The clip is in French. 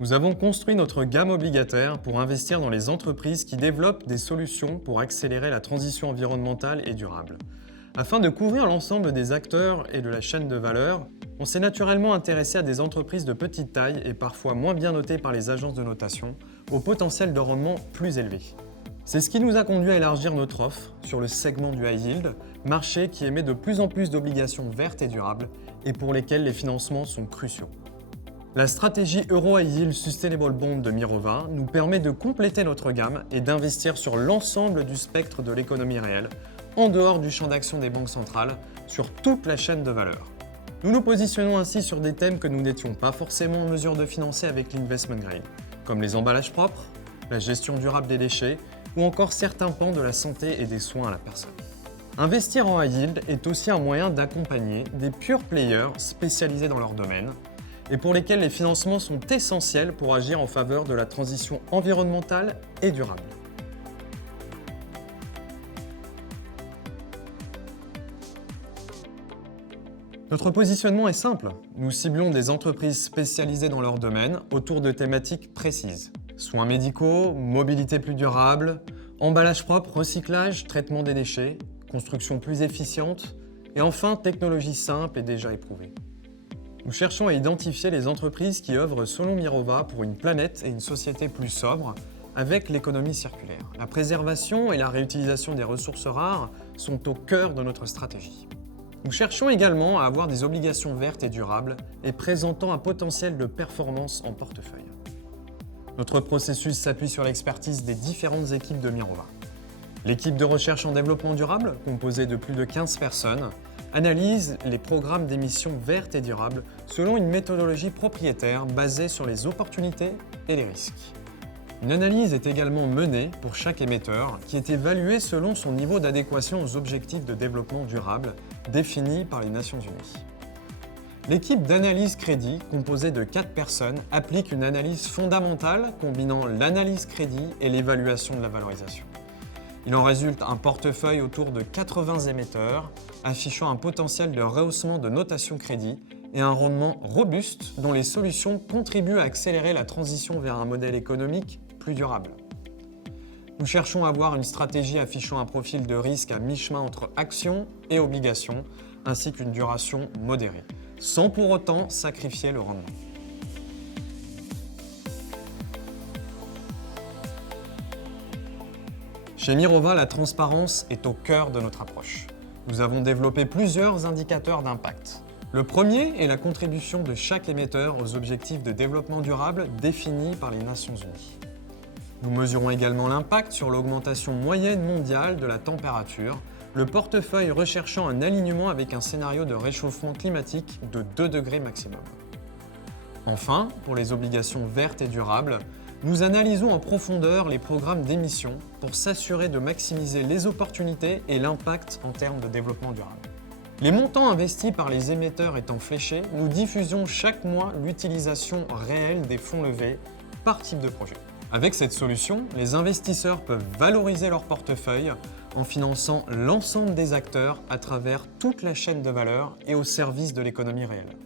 Nous avons construit notre gamme obligataire pour investir dans les entreprises qui développent des solutions pour accélérer la transition environnementale et durable. Afin de couvrir l'ensemble des acteurs et de la chaîne de valeur, on s'est naturellement intéressé à des entreprises de petite taille et parfois moins bien notées par les agences de notation, au potentiel de rendement plus élevé. C'est ce qui nous a conduit à élargir notre offre sur le segment du high yield, marché qui émet de plus en plus d'obligations vertes et durables et pour lesquelles les financements sont cruciaux. La stratégie Euro High Yield Sustainable Bond de Mirova nous permet de compléter notre gamme et d'investir sur l'ensemble du spectre de l'économie réelle, en dehors du champ d'action des banques centrales, sur toute la chaîne de valeur. Nous nous positionnons ainsi sur des thèmes que nous n'étions pas forcément en mesure de financer avec l'investment grade, comme les emballages propres, la gestion durable des déchets ou encore certains pans de la santé et des soins à la personne. Investir en high yield est aussi un moyen d'accompagner des pure players spécialisés dans leur domaine et pour lesquels les financements sont essentiels pour agir en faveur de la transition environnementale et durable. Notre positionnement est simple. Nous ciblons des entreprises spécialisées dans leur domaine autour de thématiques précises. Soins médicaux, mobilité plus durable, emballage propre, recyclage, traitement des déchets, construction plus efficiente et enfin technologie simple et déjà éprouvée. Nous cherchons à identifier les entreprises qui œuvrent selon Mirova pour une planète et une société plus sobre avec l'économie circulaire. La préservation et la réutilisation des ressources rares sont au cœur de notre stratégie. Nous cherchons également à avoir des obligations vertes et durables et présentant un potentiel de performance en portefeuille. Notre processus s'appuie sur l'expertise des différentes équipes de Mirova. L'équipe de recherche en développement durable, composée de plus de 15 personnes, analyse les programmes d'émissions vertes et durables selon une méthodologie propriétaire basée sur les opportunités et les risques. Une analyse est également menée pour chaque émetteur qui est évalué selon son niveau d'adéquation aux objectifs de développement durable définis par les Nations Unies. L'équipe d'analyse crédit, composée de 4 personnes, applique une analyse fondamentale combinant l'analyse crédit et l'évaluation de la valorisation. Il en résulte un portefeuille autour de 80 émetteurs, affichant un potentiel de rehaussement de notation crédit et un rendement robuste dont les solutions contribuent à accélérer la transition vers un modèle économique plus durable. Nous cherchons à avoir une stratégie affichant un profil de risque à mi-chemin entre actions et obligations, ainsi qu'une duration modérée, sans pour autant sacrifier le rendement. Chez Mirova, la transparence est au cœur de notre approche. Nous avons développé plusieurs indicateurs d'impact. Le premier est la contribution de chaque émetteur aux objectifs de développement durable définis par les Nations Unies. Nous mesurons également l'impact sur l'augmentation moyenne mondiale de la température, le portefeuille recherchant un alignement avec un scénario de réchauffement climatique de 2 degrés maximum. Enfin, pour les obligations vertes et durables, nous analysons en profondeur les programmes d'émissions pour s'assurer de maximiser les opportunités et l'impact en termes de développement durable. Les montants investis par les émetteurs étant fléchés, nous diffusons chaque mois l'utilisation réelle des fonds levés par type de projet. Avec cette solution, les investisseurs peuvent valoriser leur portefeuille en finançant l'ensemble des acteurs à travers toute la chaîne de valeur et au service de l'économie réelle.